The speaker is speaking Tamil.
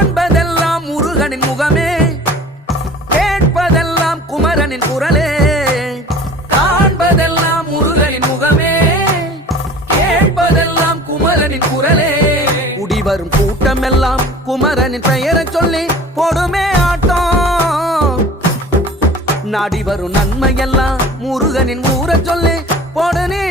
காண்பதெல்லாம் முருகனின் முகமே, கேட்பதெல்லாம் குமரனின் குரலே. காண்பதெல்லாம் முருகனின் முகமே, கேட்பதெல்லாம் குமரனின் குரலே. குடிவரும் கூட்டம் எல்லாம் குமரனின் பெயரை சொல்லி போடுமே ஆட்டம். நாடி வரும் நன்மையெல்லாம் முருகனின் ஊரை சொல்லி போடுனே